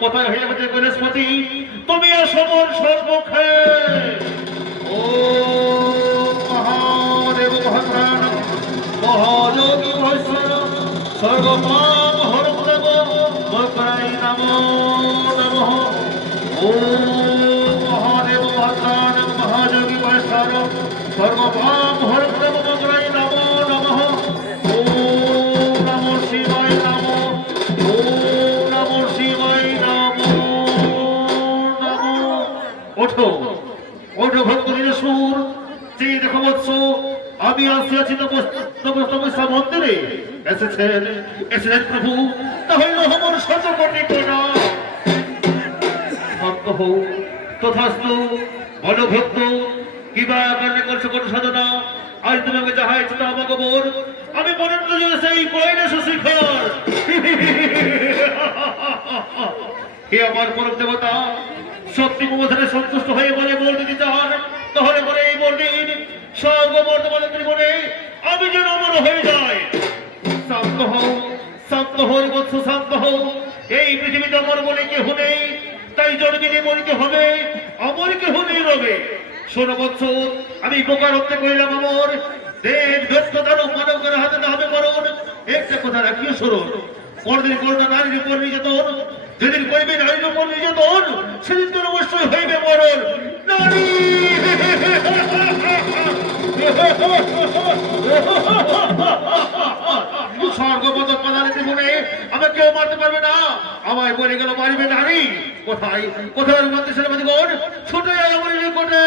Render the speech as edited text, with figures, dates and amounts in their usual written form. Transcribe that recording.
কোথায় হয়ে গেছে বৃহস্পতি, তুমি সমর সর্বক্ষে। ও মহাদেব মহাপ্রাণ মহাযোগী মহেশ্বর সর্বপাপ হরম দেব মহাপ্রায় নমো নমঃ। ও মহাদেব মহাপ্রাণ মহাযোগী মহেশ্বর সর্বপাপ হরম দেব মহাপ্রায় নমো নমঃ। ও নমো শিবায় নমো। ও নমো শিবায় নমো নমো। ওঠো ওঠো ভক্তদের সুর, যে দেখো বৎস আমি আসিয়াছি তপস্যা মন্দিরে। এসেছেন প্রভু, তাহলে আমার শতকোটি কোনা ভক্ত হও। তথাস্তু বলো ভক্ত, কিবা কারণে করছো কোন সাধনা, আজ তোমাকে যাহা ইচ্ছা আমাকে বল। আমি মনের যুগে সেই কৈলাস শিখর। হে আমার পরম দেবতা, সত্যি মমতারে সন্তুষ্ট হয়ে বলে বল দিতে চান, তাহলে বলে এই বর্দিন সর্ববর্তমানের জীবনে আমি যেন অমর হয়ে যায়। শান্ত হও, শান্ত হও বৎস, শান্ত হও। এই পৃথিবীতে আমার বলে কেহ নেই, তাই জন্মিনে মরিতে হবে, অমর কেহ নেই রবে। শোনো বৎস, আমি বোকার হত্যা করিলাম অমর, দেব দত্ত দানব মানব করে হাতে না হবে মরণ। একটা কথা রাখিও স্মরণ, পরদিন করোনা নারীর উপর নির্যাতন, যেদিন করবে নারীর উপর নির্যাতন, সেদিন তো অবশ্যই হইবে মরণ। নারী স্বর্গপদ পালালে জীবনে আমাকে কেউ মারতে পারবে না। আমায় বলে গেল মারিবে নারী। কোথায় কোথায় মন্ত্রী সেনাপতিগণ ছুটে আমার নিকটে।